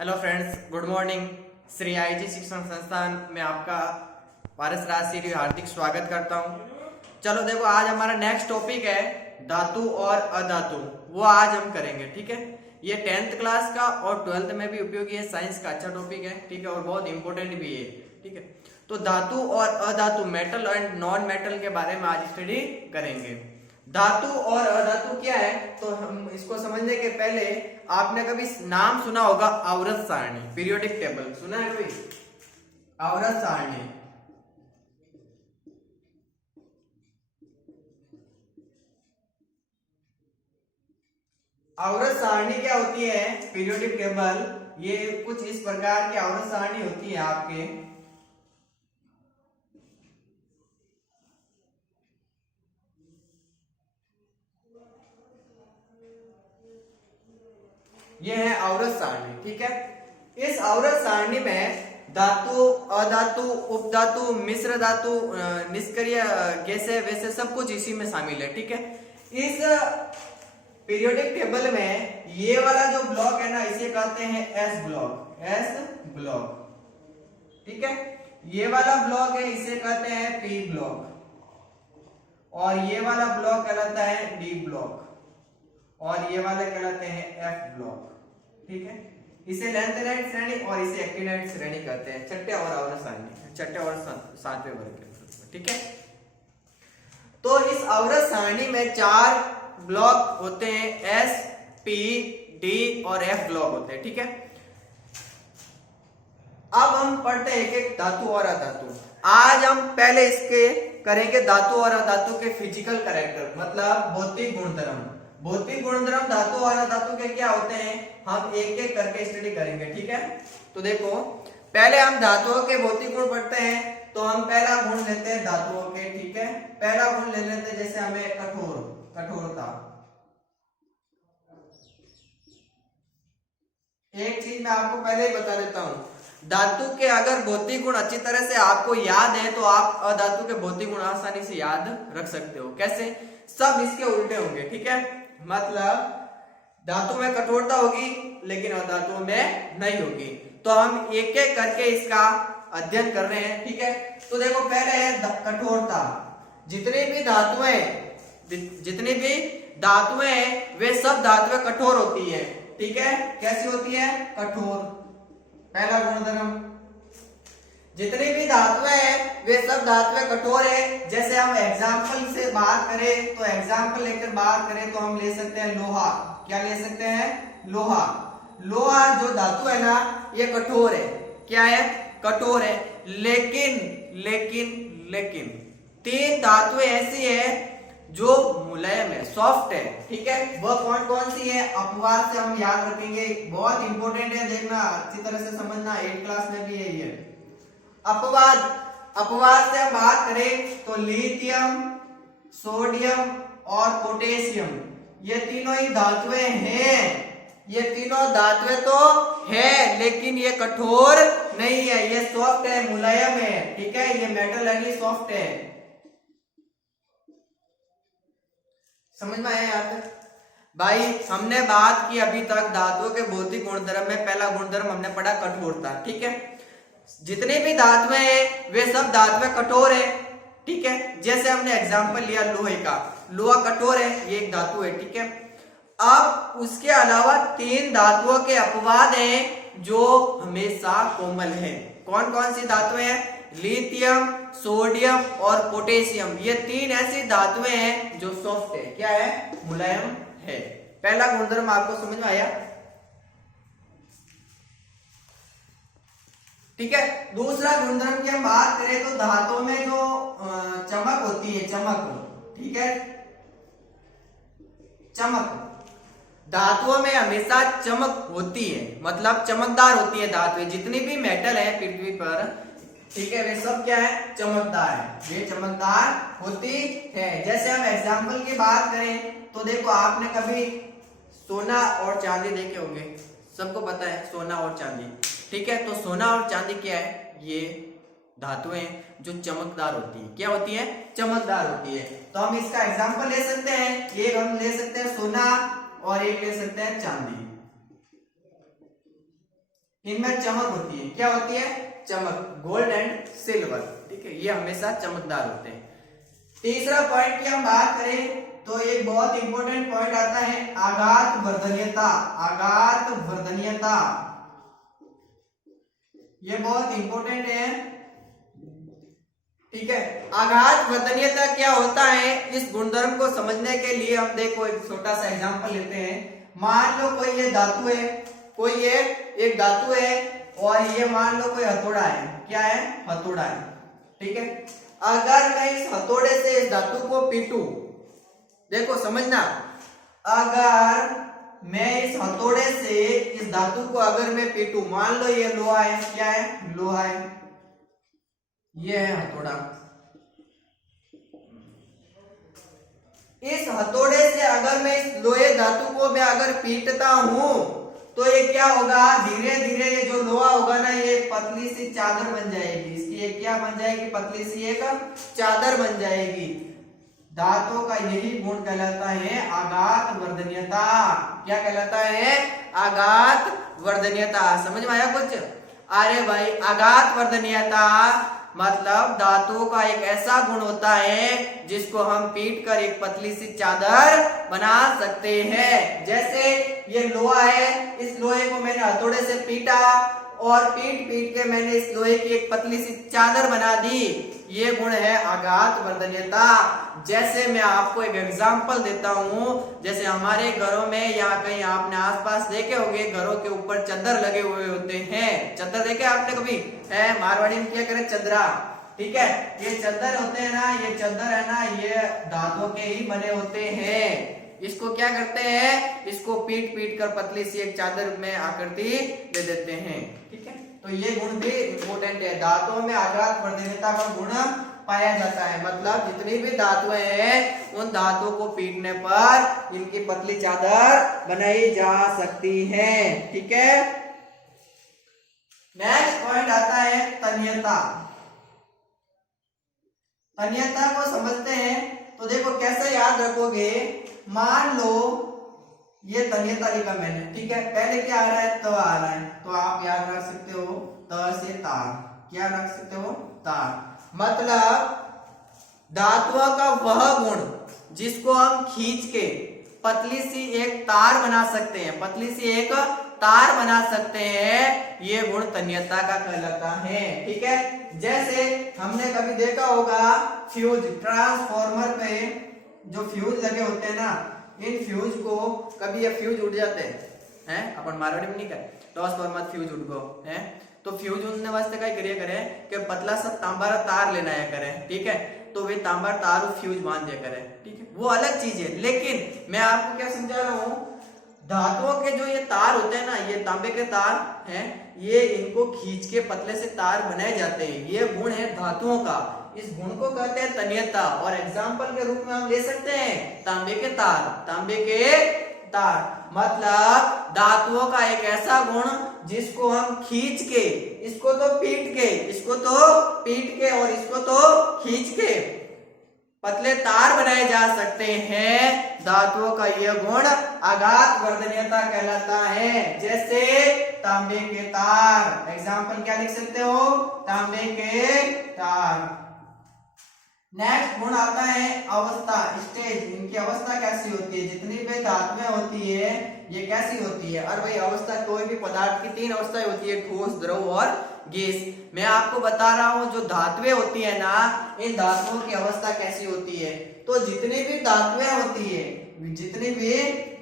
Hello friends, good morning. Shri IG शिक्षण संस्थान में आपका पारस राज श्री हार्दिक स्वागत करता हूं। चलो देखो, आज हमारा नेक्स्ट टॉपिक है धातु और अधातु। वो आज हम करेंगे, ठीक है। ये 10th क्लास का और 12th में भी उपयोगी है, साइंस का अच्छा टॉपिक है, ठीक है, और बहुत इंपॉर्टेंट भी है, ठीक है। तो धातु और अधातु, मेटल एंड नॉन मेटल के बारे में आज स्टडी करेंगे। धातु और अधातु क्या है, तो हम इसको समझने के पहले आपने कभी नाम सुना होगा आवर्त सारणी, पीरियोडिक टेबल सुना है कभी? आवर्त सारणी, आवर्त सारणी क्या होती है? Periodic table. ये कुछ इस प्रकार की आवर्त सारणी होती है आपके। ये है आवर्त सारणी, ठीक है। इस आवर्त सारणी में धातु, अधातु, उपधातु, मिश्र धातु, निष्क्रिय गैसें वैसे सब कुछ इसी में शामिल है, ठीक है। इस पीरियोडिक टेबल में ये वाला जो ब्लॉक है ना, इसे कहते हैं एस ब्लॉक, एस ब्लॉक, ठीक है। ये वाला ब्लॉक है, इसे कहते हैं पी ब्लॉक, और ये वाला ब्लॉक कहलाता है डी ब्लॉक, और ये वाले कहलाते हैं एफ ब्लॉक, ठीक है। इसे लेंथेनाइट श्रेणी और इसे एक्टिनाइट श्रेणी कहते हैं, छठे और आवर्त सारणी, छठे और सातवें वर्ग के, ठीक है। तो इस आवर्त सारणी में 4 ब्लॉक होते हैं, एस, पी, डी और एफ ब्लॉक होते हैं, ठीक है। अब हम पढ़ते हैं एक एक धातु और अधातु। आज हम पहले इसके करेंगे धातु और अधातु के फिजिकल कैरेक्टर, मतलब भौतिक गुणधर्म। भौतिक गुणधर्म धातु और अधातु के क्या होते हैं, हम एक एक करके स्टडी करेंगे, ठीक है। तो देखो, पहले हम धातुओं के भौतिक गुण पढ़ते हैं। तो हम पहला गुण लेते हैं धातुओं के, ठीक है। पहला गुण ले लेते हैं, जैसे हमें कठोरता। एक चीज मैं आपको पहले ही बता देता हूं, धातु के अगर भौतिक गुण अच्छी तरह से आपको याद है तो आप अधातु के भौतिक गुण आसानी से याद रख सकते हो। कैसे? सब इसके उल्टे होंगे, ठीक है। मतलब धातु में कठोरता होगी लेकिन अधातु में नहीं होगी। तो हम एक एक करके इसका अध्ययन कर रहे हैं, ठीक है। तो देखो, पहले है कठोरता। जितनी भी धातुएं हैं वे सब धातुएं कठोर होती है, ठीक है। कैसी होती है? कठोर, पहला गुणधर्म। जितनी भी धातुएं हैं वे सब धातुएं कठोर है। जैसे हम एग्जाम्पल से बात करें, तो एग्जाम्पल लेकर बात करें तो हम ले सकते हैं लोहा। क्या ले सकते हैं? लोहा। लोहा जो धातु है ना, ये कठोर है। क्या है? कठोर है। लेकिन 3 धातुएं ऐसी है जो मुलायम है, सॉफ्ट है, ठीक है। वह कौन कौन सी है? अपवाद से हम याद रखेंगे, बहुत इंपॉर्टेंट है, देखना अच्छी तरह से समझना, 8th क्लास में भी है ये। अपवाद से हम बात करें तो लिथियम, सोडियम और पोटेशियम, ये तीनों ही धातुएं हैं। ये तीनों धातुएं तो है लेकिन ये कठोर नहीं है, ये सॉफ्ट है, मुलायम है, ठीक है। ये मेटल यानी सॉफ्ट है। समझ में आया यहाँ तक? भाई, हमने बात की अभी तक धातुओं के भौतिक गुणधर्म में पहला गुणधर्म हमने पढ़ा कठोरता, ठीक है। जितनी भी धातुएं हैं वे सब धातुएं कठोर है, ठीक है। जैसे हमने एग्जांपल लिया लोहे का, लोहा कठोर है, ये एक धातु है, ठीक है। अब उसके अलावा 3 धातुओं के अपवाद हैं जो हमेशा कोमल है। कौन कौन सी धातुएं हैं? लिथियम, सोडियम और पोटेशियम, ये 3 ऐसी धातुएं हैं जो सॉफ्ट है। क्या है? मुलायम है। पहला गुणधर्म आपको समझ में आया, ठीक है। दूसरा गुणधर्म की हम बात करें तो धातुओं में जो चमक होती है, चमक, ठीक है। चमक, धातुओं में हमेशा चमक होती है, मतलब चमकदार होती है धातुएं। जितनी भी मेटल है पृथ्वी पर, ठीक है, वे सब क्या है? चमकदार है, वे चमकदार होती है। जैसे हम एग्जांपल की बात करें तो देखो, आपने कभी सोना और चांदी देखे होंगे, सबको पता है सोना और चांदी, ठीक है। तो सोना और चांदी क्या है? ये धातुएं जो चमकदार होती है। क्या होती है? चमकदार होती है। तो हम इसका एग्जांपल ले सकते हैं, एक हम ले सकते हैं सोना और एक ले सकते हैं चांदी। इनमें चमक होती है। क्या होती है? चमक, गोल्ड एंड सिल्वर, ठीक है, ये हमेशा चमकदार होते हैं। तीसरा पॉइंट की हम बात करें तो एक बहुत इंपॉर्टेंट पॉइंट आता है आघात वर्धनीयता। आघात वर्धनीयता ये बहुत इंपॉर्टेंट है, ठीक है। आघात वर्धनीयता क्या होता है, इस गुणधर्म को समझने के लिए हम देखो एक छोटा सा एग्जांपल लेते हैं। मान लो कोई ये धातु है, कोई ये एक धातु है और ये मान लो कोई हथौड़ा है। क्या है? हथौड़ा है, ठीक है। अगर मैं इस हथौड़े से इस धातु को पीटूं, देखो समझना, अगर मैं इस हथौड़े से इस धातु को अगर मैं पीटूं, मान लो ये लोहा है। क्या है? लोहा है, ये है हथौड़ा। इस हथौड़े से अगर मैं इस लोहे धातु को मैं अगर पीटता हूं तो ये क्या होगा, धीरे धीरे ये जो लोहा होगा ना, ये पतली सी चादर बन जाएगी। इसकी एक क्या बन जाएगी? पतली सी एक चादर बन जाएगी। धातुओं का यही गुण कहलाता है आघात वर्धनीयता। क्या कहलाता है? आघात वर्धनीयता। समझ में आया कुछ? अरे भाई, आघात वर्धनीयता मतलब धातुओं का एक ऐसा गुण होता है जिसको हम पीट कर एक पतली सी चादर बना सकते हैं। जैसे ये लोहा है, इस लोहे को मैंने हथौड़े से पीटा और पीट पीट के मैंने इस लोहे की एक पतली सी चादर बना दी। ये गुण है आघात वर्धनीयता। जैसे मैं आपको एक एग्जांपल देता हूं, जैसे हमारे घरों में या कहीं आपने आसपास देखे होंगे, घरों के ऊपर चद्दर लगे हुए होते हैं। चद्दर देखे आपने कभी? है, मारवाड़ी में क्या करे? चदरा, ठीक है। ये चद्दर होते हैं ना, ये चद्दर है ना, ये धातुओं के ही बने होते हैं। इसको क्या करते हैं? इसको पीट पीट कर पतली सी एक चादर में आकृति दे देते हैं, ठीक है। तो ये गुण भी इंपॉर्टेंट है। धातुओं में आघात वर्धनीयता का गुण पाया जाता है, मतलब जितनी भी धातुएं हैं उन धातुओं को पीटने पर इनकी पतली चादर बनाई जा सकती है, ठीक है। नेक्स्ट पॉइंट आता है तन्यता। तन्यता को समझते हैं तो देखो कैसे याद रखोगे। मान लो ये तन्यता लिखा मैंने, ठीक है। पहले क्या आ रहा है? त आ रहा है, तो आप याद रख सकते हो त से तार। क्या रख सकते हो? तार। मतलब धातुओं का वह गुण जिसको हम खींच के पतली सी एक तार बना सकते हैं, पतली सी एक तार बना सकते हैं, ये गुण तन्यता का कहलाता है, ठीक है। जैसे हमने कभी देखा होगा फ्यूज, ट्रांसफॉर्मर पे जो फ्यूज लगे होते हैं ना, इन फ्यूज को कभी ये फ्यूज उड़ जाते हैं, अपन मारवाड़ी में नहीं करे ट्रांसफॉर्मर फ्यूज उड़ गो है, तो फ्यूज उड़ने वास्ते क्या करिए करें कि पतला सा तांबारा तार लेना है करें, ठीक है। तो वे तांबार तार फ्यूज बांध दिया करें, ठीक है, वो अलग चीज है। लेकिन मैं आपको क्या समझा रहा हूँ, धातुओं के जो ये तार होते हैं ना, ये तांबे के तार हैं, ये इनको खींच के पतले से तार बनाए जाते हैं। ये गुण है धातुओं का, इस गुण को कहते हैं तन्यता। और एग्जाम्पल के रूप में हम ले सकते हैं तांबे के तार। तांबे के तार मतलब धातुओं का एक ऐसा गुण जिसको हम खींच के, इसको तो पीट के, इसको तो पीट के और इसको तो खींच के पतले तार बनाए जा सकते हैं। धातुओं का यह गुण आघात वर्धनीयता कहलाता है। जैसे तांबे के तार, एग्जाम्पल क्या लिख सकते हो? तांबे के तार। नेक्स्ट गुण आता है अवस्था, स्टेज। इनकी अवस्था कैसी होती है? जितनी भी धातुएं होती है ये कैसी होती है? और भाई अवस्था कोई भी पदार्थ की तीन अवस्थाएं होती है, ठोस, द्रव और गैस। मैं आपको बता रहा हूं जो धातुएं होती है ना, इन धातुओं की अवस्था कैसी होती है। तो जितनी भी धातुएं होती है, जितनी भी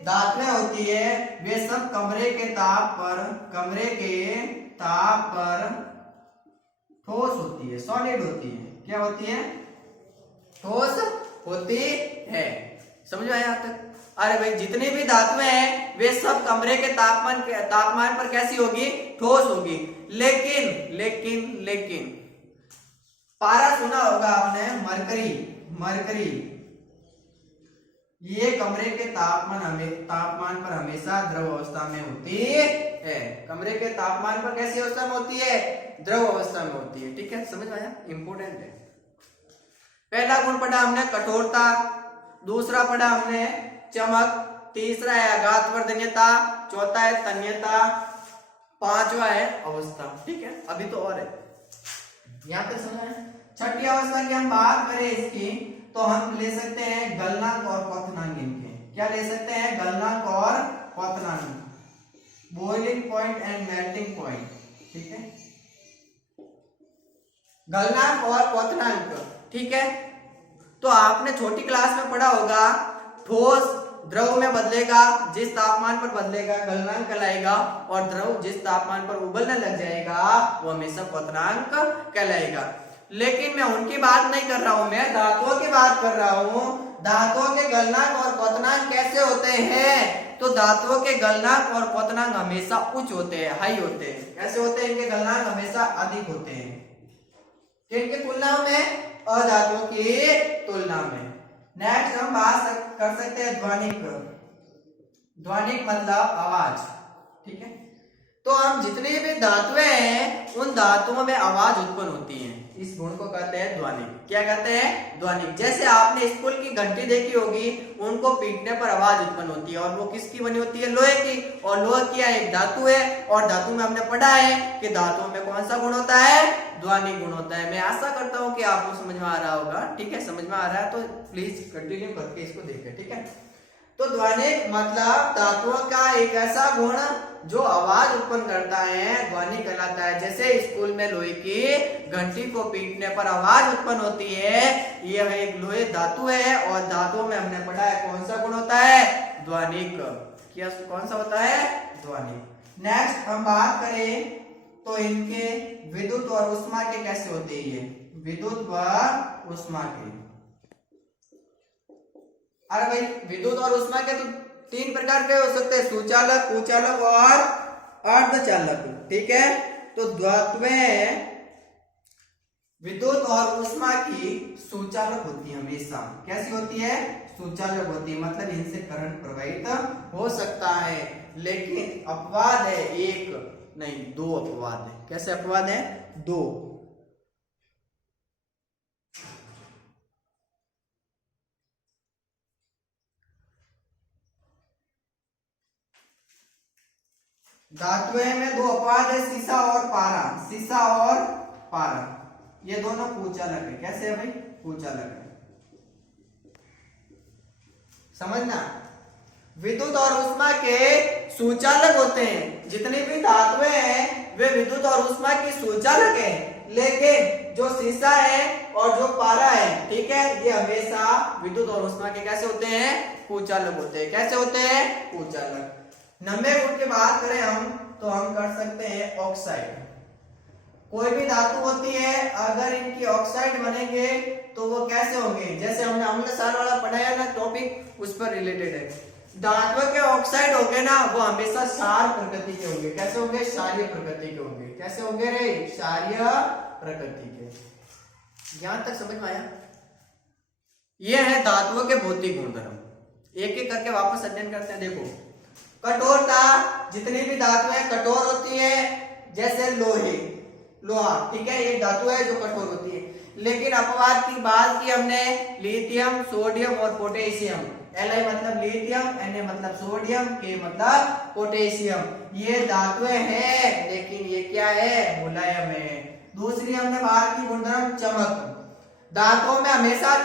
धातुएं होती है वे सब कमरे के ताप पर ठोस होती है, सॉलिड होती है। क्या होती है? ठोस होती है। समझ में आया यहाँ तक? अरे भाई जितनी भी धातुएं हैं वे सब कमरे के तापमान पर कैसी होगी? ठोस होगी। लेकिन पारा सुना होगा आपने, मरकरी ये कमरे के तापमान पर हमेशा द्रव अवस्था में होती है। कमरे के तापमान पर कैसी अवस्था में होती है? द्रव अवस्था में होती है, ठीक है। समझ में आया? इंपोर्टेंट है। पहला गुण पढ़ा हमने कठोरता, दूसरा पढ़ा हमने चमक, तीसरा है आघात वर्धनीयता, चौथा है तन्यता, पांचवा है अवस्था, ठीक है। अभी तो और है, यहाँ पे सुना है। छठी अवस्था की हम बात करें इसकी, तो हम ले सकते हैं गलनांक और क्वथनांक इनके। क्या ले सकते हैं? गलनांक और क्वथनांक, boiling point and melting point, ठीक है। गलनांक और क्वथनांक, ठीक है। तो आपने छोटी क्लास में पढ़ा होगा, ठोस द्रव में बदलेगा, जिस तापमान पर बदलेगा गलनांक कहलाएगा, और द्रव जिस तापमान पर उबलने लग जाएगा वो हमेशा क्वथनांक कहलाएगा। लेकिन मैं उनकी बात नहीं कर रहा हूं, मैं धातुओं की बात कर रहा हूं। धातुओं के गलनांक और क्वथनांक कैसे होते हैं? तो धातुओं के गलनांक और क्वथनांक हमेशा उच्च होते हैं, हाई होते हैं। कैसे होते हैं? इनके गलनांक हमेशा अधिक होते हैं किनकी तुलना में? अधातुओं की तुलना में। नेक्स्ट हम बात कर सकते हैं ध्वनिक। ध्वनिक मतलब आवाज, ठीक है। तो हम जितनी भी धातुएं हैं उन धातुओं में आवाज उत्पन्न होती है, इस गुण को कहते हैं ध्वनिक। क्या कहते हैं? ध्वनिक। जैसे आपने स्कूल की घंटी देखी होगी, उनको पीटने पर आवाज उत्पन्न होती है, और वो किसकी बनी होती है? लोहे की। और लोहा क्या एक धातु है, और धातु में हमने पढ़ा है कि धातुओं में कौन सा गुण होता है? ध्वनिक गुण होता है। मैं आशा करता हूँ कि आपको समझ में आ रहा होगा, ठीक है। समझ में आ रहा है तो प्लीज कंटिन्यू करके इसको देखें, ठीक है। तो ध्वनिक मतलब धातुओं का एक ऐसा गुण जो आवाज उत्पन्न करता है, ध्वनि कहलाता है। जैसे स्कूल में लोहे की घंटी को पीटने पर आवाज उत्पन्न होती है, यह एक लोहे धातु है, और धातुओं में हमने पढ़ा है कौन सा गुण होता है? ध्वनिक। क्या कौन सा होता है? ध्वनिक। नेक्स्ट हम बात करें तो इनके विद्युत और ऊष्मा के कैसे होते हैं ये? विद्युत व ऊष्मा के। अरे भाई, विद्युत और ऊष्मा के तो तीन प्रकार के हो सकते हैं, सुचालक, कुचालक और अर्धचालक, ठीक है। तो धातुएं विद्युत और ऊष्मा की सुचालक होती है हमेशा। कैसी होती है? सुचालक होती है, मतलब इनसे करंट प्रवाहित हो सकता है। लेकिन अपवाद है, एक नहीं दो अपवाद है। कैसे अपवाद है? दो। धातुएं में दो अपवाद है, सीसा और पारा। सीसा और पारा ये दोनों कुचालक है। कैसे है भाई? कुचालक है। समझना, विद्युत और ऊष्मा के सुचालक होते हैं। जितनी भी धातुएं हैं वे विद्युत और ऊष्मा की सुचालक है, लेकिन जो सीसा है और जो पारा है, ठीक है, ये हमेशा विद्युत और ऊष्मा के कैसे होते हैं? कुचालक होते हैं। कैसे होते हैं? कुचालक। 90 गुण की बात करें हम, तो हम कर सकते हैं ऑक्साइड। कोई भी धातु होती है, अगर इनकी ऑक्साइड बनेंगे तो वो कैसे होंगे? जैसे हमने अम्ल सार वाला पढ़ाया ना टॉपिक, उस पर रिलेटेड है। धातु के ऑक्साइड होंगे ना, वो हमेशा क्षार प्रकृति के होंगे। कैसे होंगे? क्षारीय प्रकृति के होंगे। कैसे होंगे रे? क्षारीय प्रकृति के। यहां तक समझ में आया? ये है धातुओं के भौतिक गुणधर्म। एक एक करके वापस अध्ययन करते हैं। देखो, कठोरता, जितनी भी धातुएं कठोर होती है, जैसे लोहा, ठीक है, एक धातु है जो कठोर होती है। लेकिन अपवाद की बात की हमने, लिथियम, सोडियम और पोटेशियम। Li मतलब लिथियम, Na मतलब सोडियम, K मतलब पोटेशियम। ये धातुएं हैं, लेकिन ये क्या है? मुलायम है। दूसरी हमने बात की गुणधर्म चमक। धातुओं में हमेशा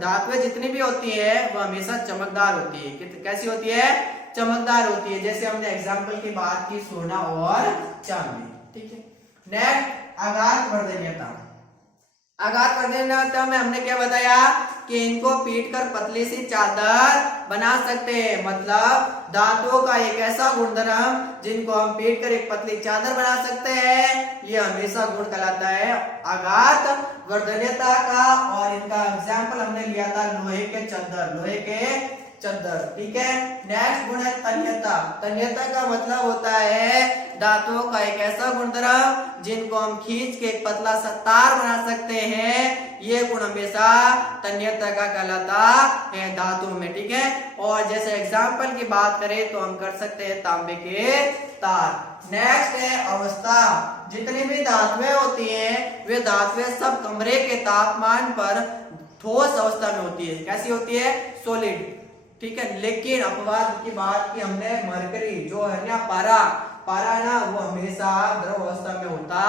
धातुएं जितनी भी होती है वो हमेशा चमकदार होती है। कैसी होती है? चमकदार होती है। जैसे हमने एग्जाम्पल की बात की सोना और चांदी, ठीक है। नेक्स्ट, आघात वर्धनीयता। आघात वर्धनीयता में हमने क्या बताया कि इनको पीटकर पतली सी चादर बना सकते हैं। मतलब धातुओं का एक ऐसा गुणधर्म जिनको हम पीटकर एक पतली चादर बना सकते हैं, ये हमेशा गुण कहलाता है आघात वर्धनीयता का। और इनका एग्जाम्पल हमने लिया था लोहे के चद्दर, लोहे के चद्दर, ठीक है। नेक्स्ट गुण है तन्यता। तन्यता का मतलब होता है धातुओं का एक ऐसा गुणधर्म जिनको हम खींच के एक पतला सा तार बना सकते हैं। ये गुण हमेशा तन्यता का कहलाता है धातुओं में, ठीक है। और जैसे एग्जाम्पल की बात करें तो हम कर सकते हैं तांबे के तार। नेक्स्ट है अवस्था। जितनी भी धातुएं होती हैं वे धातुएं सब कमरे के तापमान पर ठोस अवस्था में होती है। कैसी होती है? सॉलिड। ठीक है। लेकिन अपवाद की बात की हमने, मरकरी जो है ना पारा, पारा ना वो हमेशा द्रव अवस्था में होता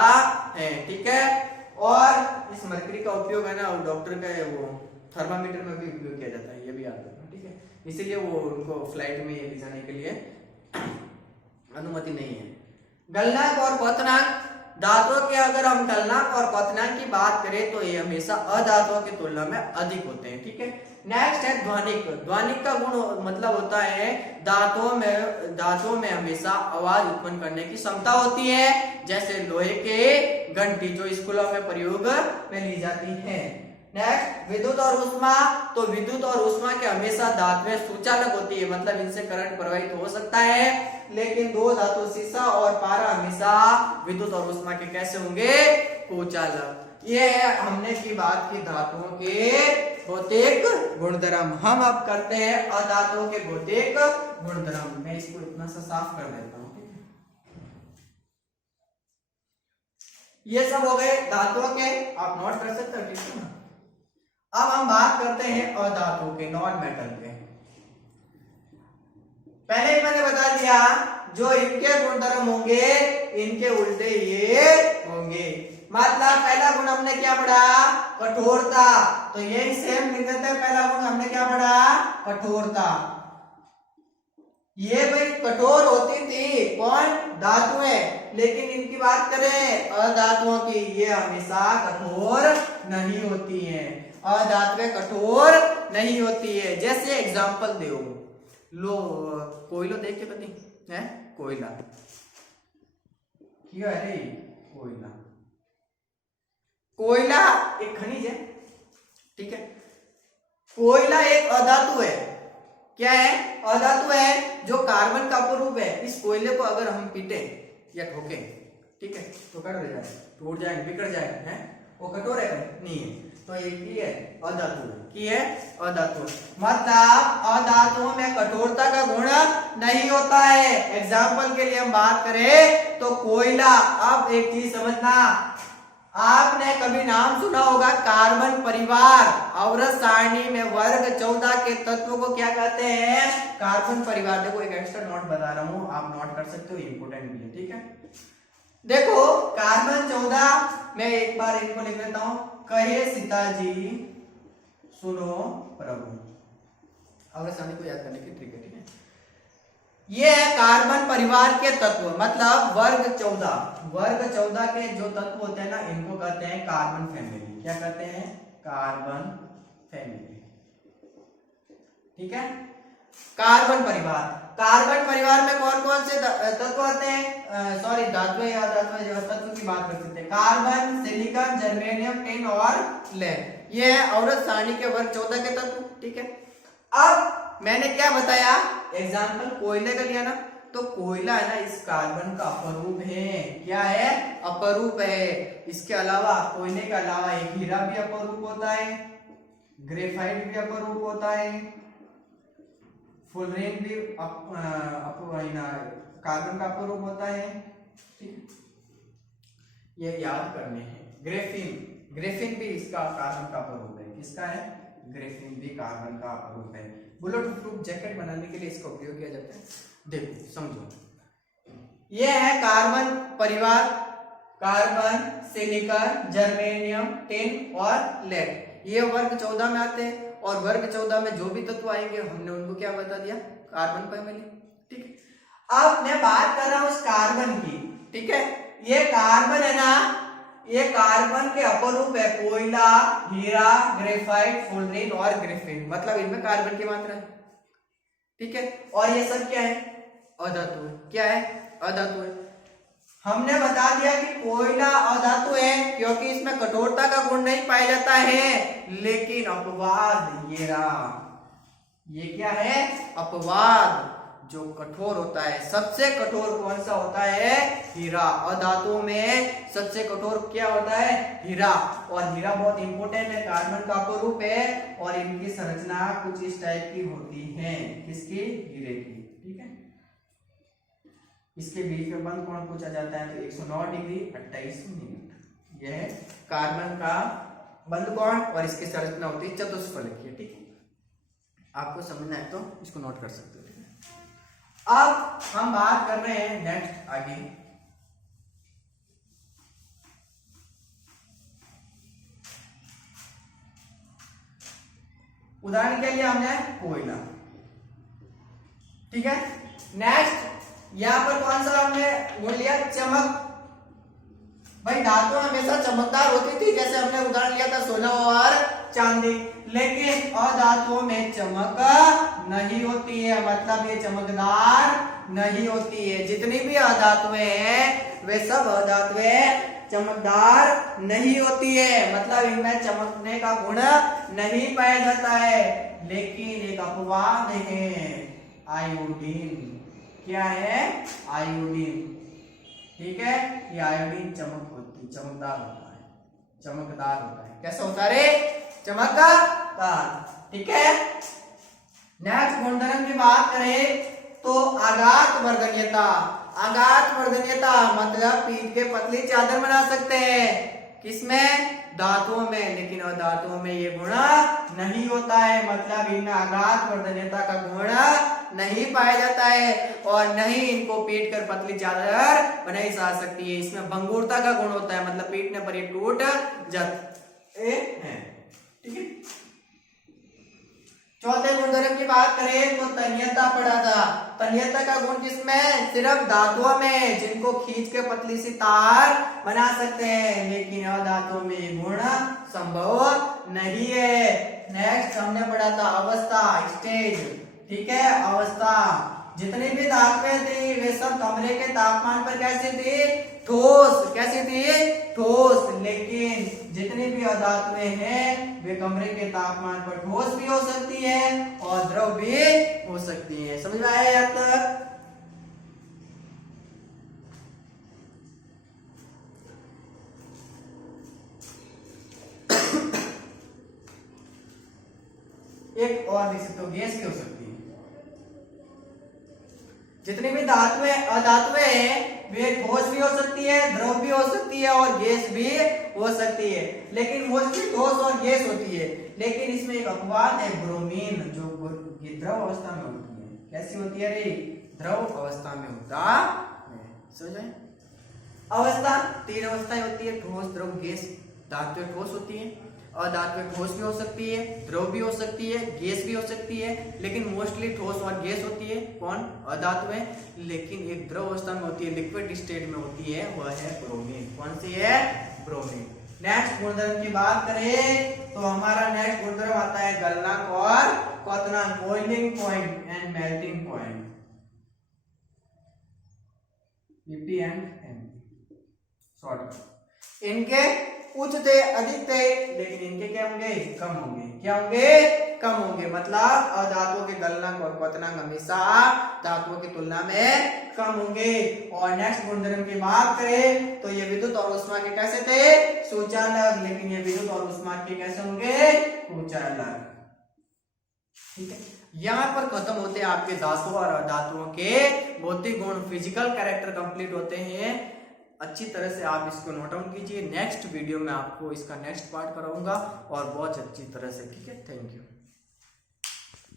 है, ठीक है। और इस मरकरी का उपयोग है ना डॉक्टर का वो थर्मामीटर में भी उपयोग किया जाता है, ये भी याद रखना, ठीक है। इसीलिए वो उनको फ्लाइट में ले जाने के लिए अनुमति नहीं है। गलनांक और क्वथनांक, धातुओं के अगर हम गलनांक और क्वथनांक की बात करें तो ये हमेशा अधातुओं की तुलना में अधिक होते हैं, ठीक है। नेक्स्ट है ध्वनिक। ध्वनिक का गुण मतलब होता है धातुओं में हमेशा आवाज उत्पन्न करने की क्षमता होती है, जैसे लोहे के घंटी जो स्कूलों में प्रयोग में ली जाती है। नेक्स्ट विद्युत और उष्मा, तो विद्युत और उष्मा के हमेशा धातुएं सुचालक होती है, मतलब इनसे करंट प्रवाहित हो सकता है। लेकिन दो धातु सीसा और पारा हमेशा विद्युत और उष्मा के कैसे होंगे, कुचालक। ये हमने की बात की धातुओं के भौतिक गुणधर्म। हम अब करते हैं अधातुओं के भौतिक गुणधर्म। मैं इसको इतना सा साफ कर देता हूँ, ठीक है। ये सब हो गए धातुओं के, आप नोट कर सकते हो, ठीक है ना। अब हम बात करते हैं अधातु के, नॉन मेटल के। पहले ही मैंने बता दिया जो इनके गुणधर्म होंगे इनके उल्टे ये होंगे। मतलब पहला गुण हमने क्या पढ़ा, कठोरता, तो ये सेम लिख देते हैं। पहला गुण हमने क्या पढ़ा, कठोरता। ये भाई कठोर होती थी कौन, धातुएं, लेकिन इनकी बात करें अधातुओं की, ये हमेशा कठोर नहीं होती हैं। अधातुएं कठोर नहीं होती है। जैसे एग्जांपल दो, लो कोयलो देख के पति है, कोयला क्या है रे, कोयला, कोयला एक खनिज है, ठीक है। कोयला एक अधातु है, क्या है, अधातु है जो कार्बन का अपरूप है। इस कोयले को अगर हम पीटे या ठोके, ठीक है, तो कट हो जाए, टूट जाए, बिगड़ जाए, है वो कठोर है नहीं है, तो एक ही है अधातु, की है अधातु। मतलब अधातुओं में कठोरता का गुण नहीं होता है। एग्जाम्पल के लिए हम बात करें तो कोयला। अब एक चीज समझना, आपने कभी नाम सुना होगा कार्बन परिवार, आवर्त सारणी में वर्ग 14 के तत्वों को क्या कहते हैं, कार्बन परिवार। देखो एक एक्स्ट्रा नोट बता रहा हूं, आप नोट कर सकते हो, इंपोर्टेंट भी है, ठीक है। देखो कार्बन 14 में एक बार इनको लिख लेता हूं, कहे सीताजी सुनो प्रभु। आवर्त सारणी को याद करने की ट्रिक है, ठीक है। ये है कार्बन परिवार के तत्व, मतलब वर्ग 14 के जो तत्व होते हैं ना, इनको कहते हैं कार्बन फैमिली। क्या कहते हैं, कार्बन फैमिली, ठीक है। कार्बन परिवार में कौन कौन से तत्व आते हैं, सॉरी धातुएं या तत्व की बात कर सकते हैं। कार्बन, सिलिकॉन, जर्मेनियम, टिन और लेड। ये है आवर्त सारणी के वर्ग 14 के तत्व, ठीक है। अब मैंने क्या बताया, एग्जाम्पल कोयले का लिया ना, तो कोयला है ना इस कार्बन का अपरूप है। क्या है, अपरूप है। इसके अलावा कोयले के अलावा एक हीरा भी अपरूप होता है, ग्रेफाइट भी अपरूप होता है, फुलरेन भी कार्बन का अपरूप होता है, ठीक। ये याद करने हैं। ग्रेफिन भी इसका कार्बन का अपरूप है। किसका है, ग्रेफिन भी कार्बन का अपरूप है। बुलेट प्रूफ जैकेट बनाने के लिए इसका उपयोग किया जाता है। देखो समझो, ये है कार्बन परिवार, कार्बन, सिलिकॉन, जर्मेनियम, टिन और लेड। ये वर्ग 14 में आते हैं, और वर्ग 14 में जो भी तत्व आएंगे हमने उनको क्या बता दिया, कार्बन फैमिली, ठीक है। अब मैं बात कर रहा हूं इस कार्बन की, ठीक है। ये कार्बन है ना, ये कार्बन के अपरूप है, कोयला, हीरा, ग्रेफाइट, फुलरेन और ग्रेफिन, मतलब इनमें कार्बन की मात्रा है, ठीक है। और ये सब क्या है, अधातु है। क्या है, अधातु है। हमने बता दिया कि कोयला अधातु है क्योंकि इसमें कठोरता का गुण नहीं पाया जाता है, लेकिन अपवाद ये रहा, ये क्या है, अपवाद, जो कठोर होता है। सबसे कठोर कौन सा होता है, हीरा। अधातुओं में सबसे कठोर क्या होता है, हीरा। और हीरा बहुत इंपॉर्टेंट है, कार्बन का अपरूप है, और इनकी संरचना कुछ इस टाइप की होती है। किसकी, हीरे की, ठीक है। इसके बीच में बंद कोण पूछा जाता है तो 109 डिग्री 28 मिनट। यह है कार्बन का बंद कोण, और इसकी संरचना होती है चतुष्फलकीय, ठीक है। आपको समझना है तो इसको नोट कर सकते हो, ठीक है। अब हम बात कर रहे हैं नेक्स्ट आगे। उदाहरण के लिए हमने कोयला, ठीक है। नेक्स्ट यहां पर कौन सा हमने बोल लिया, चमक। भाई धातु हमेशा चमकदार होती थी, जैसे हमने उदाहरण लिया था सोना और चांदी, लेकिन अधातुओं में चमक नहीं होती है, मतलब ये चमकदार नहीं होती है। जितनी भी अधातुएं हैं वे सब अधातुएं चमकदार नहीं होती है, मतलब इनमें चमकने का गुण नहीं पाया जाता है। लेकिन एक अपवाद है, आयोडीन। क्या है? आयोडीन, ठीक है। ये आयोडीन चमकदार होता है, चमकदार होता है। कैसा होता है रे? चमकदार, ठीक है। नेक्स्ट गुणधर्म की बात करें तो आघात वर्धनीयता। आघात वर्धनीयता मतलब पीठ के पतली चादर बना सकते हैं, किसमें? धातुओं में, लेकिन अधातुओं में ये गुण नहीं होता है, मतलब इनमें आघात वर्धनीयता का गुण नहीं पाया जाता है और नहीं इनको पीट कर पतली चादर बनाई जा सकती है। इसमें भंगुरता का गुण होता है, मतलब पीटने पर ये टूट जाते हैं, ठीक है। चौथे गुणधर्म की बात करें तो तन्यता पड़ा था। तन्यता का गुण किसमें? सिर्फ धातुओं में, जिनको खींच के पतली सी तार बना सकते हैं, लेकिन अधातुओं में ये गुण संभव नहीं है। नेक्स्ट हमने पढ़ा था अवस्था, स्टेज, ठीक है। अवस्था, जितनी भी धातुएं थी वे सब कमरे के तापमान पर कैसी थी? ठोस। कैसी थी? ठोस। लेकिन जितनी भी अधातुएं हैं वे कमरे के तापमान पर ठोस भी हो सकती है और द्रव भी हो सकती है। समझ में आया यहाँ तक? एक और निश्चित तो गैस भी हो सकती है। जितनी भी धातुएं अधातुएं हैं वे ठोस भी हो सकती है, द्रव भी हो सकती है और गैस भी हो सकती है, लेकिन मोस्टली ठोस और गैस होती है। लेकिन इसमें एक अपवाद है, ब्रोमीन, जो द्रव अवस्था में होती है। कैसी होती है रे? द्रव अवस्था में होता है। समझ में? अवस्था 3 अवस्थाएं होती है, ठोस, द्रव, गैस। धातुएं ठोस होती है, अधातुएं ठोस भी हो सकती है, द्रव भी हो सकती है, गैस भी हो सकती है, लेकिन मोस्टली ठोस और गैस होती है। कौन? अधातुएं। लेकिन एक द्रव अवस्था में होती है, लिक्विड स्टेट में होती है, वह है ब्रोमीन। कौन सी है? ब्रोमीन। नेक्स्ट गुणधर्म की बात करें तो हमारा नेक्स्ट गुणधर्म आता है गलनांक और क्वथनांक, boiling point and melting point, PP and MP. Short, इनके उच्च थे, अधिक थे, लेकिन इनके क्या होंगे? कम होंगे। क्या होंगे? कम होंगे। मतलब अधातुओं के गलनांक और क्वथनांक हमेशा धातुओं की तुलना में कम होंगे। और नेक्स्ट गुणधर्म की बात करें तो ये विद्युत और ऊष्मा के कैसे थे? सूचालक, लेकिन ये विद्युत और ऊष्मा के कैसे होंगे? सूचालक, ठीक है। यहाँ पर खत्म होते हैं आपके धातु और अधातुओं के भौतिक गुण, फिजिकल कैरेक्टर कंप्लीट होते हैं। अच्छी तरह से आप इसको नोट डाउन कीजिए। नेक्स्ट वीडियो में आपको इसका नेक्स्ट पार्ट कराऊंगा और बहुत अच्छी तरह से, ठीक है। Thank you.